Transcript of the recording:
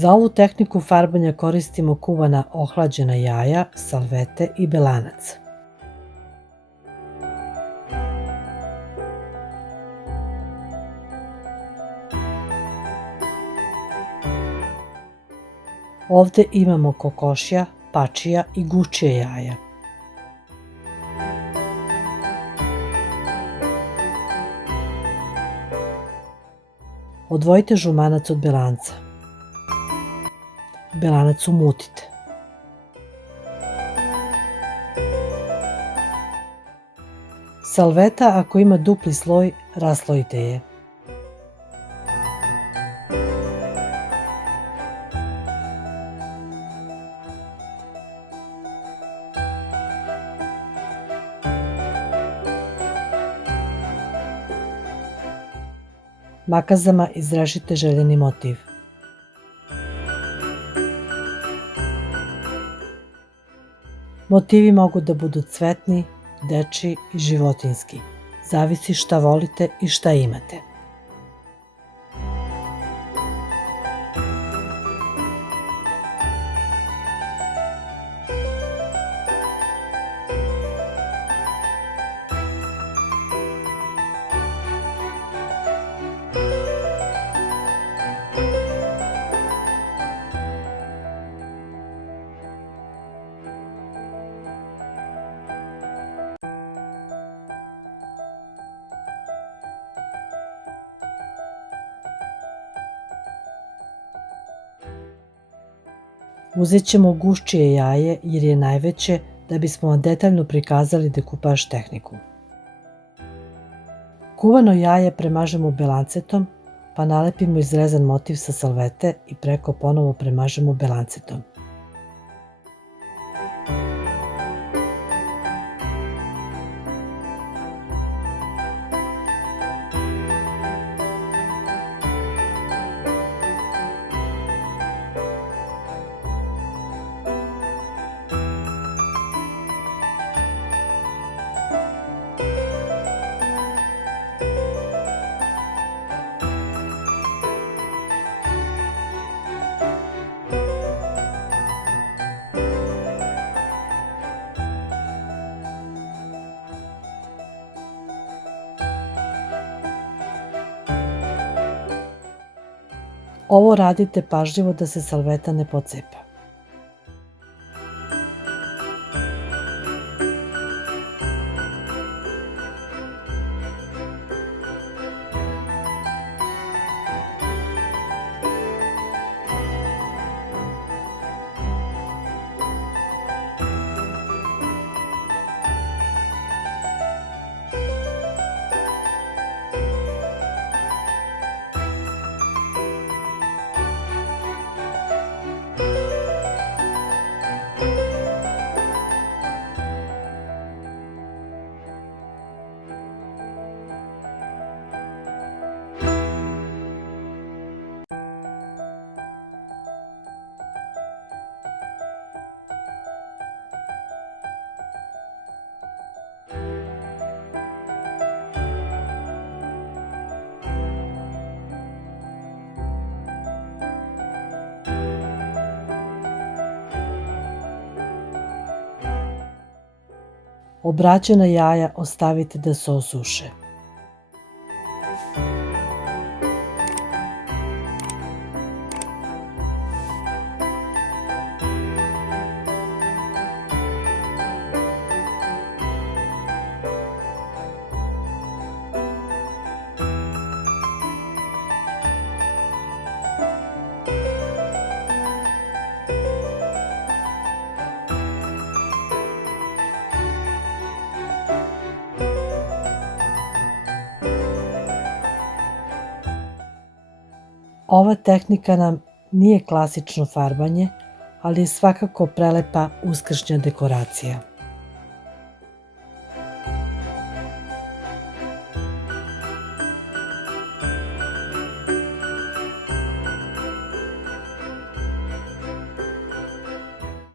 Za ovu tehniku farbanja koristimo kuvana ohlađena jaja, salvete i belanac. Ovde imamo kokošja, pačija i gučije jaja. Odvojite žumanac od belanca. Belanac umutite. Salveta, ako ima dupli sloj, raslojite je. Makazama izrežite željeni motiv. Motivi mogu da budu cvetni, dečiji i životinjski. Zavisi šta volite i šta imate. Uzet ćemo guščije jaje jer je najveće da bismo vam detaljno prikazali dekupaž tehniku. Kuvano jaje premažemo belancetom, pa nalepimo izrezan motiv sa salvete i preko ponovo premažemo belancetom. Ovo radite pažljivo da se salveta ne pocepa. Obrađena jaja ostavite da se osuše. Ova tehnika nam nije klasično farbanje, ali je svakako prelepa uskršnja dekoracija.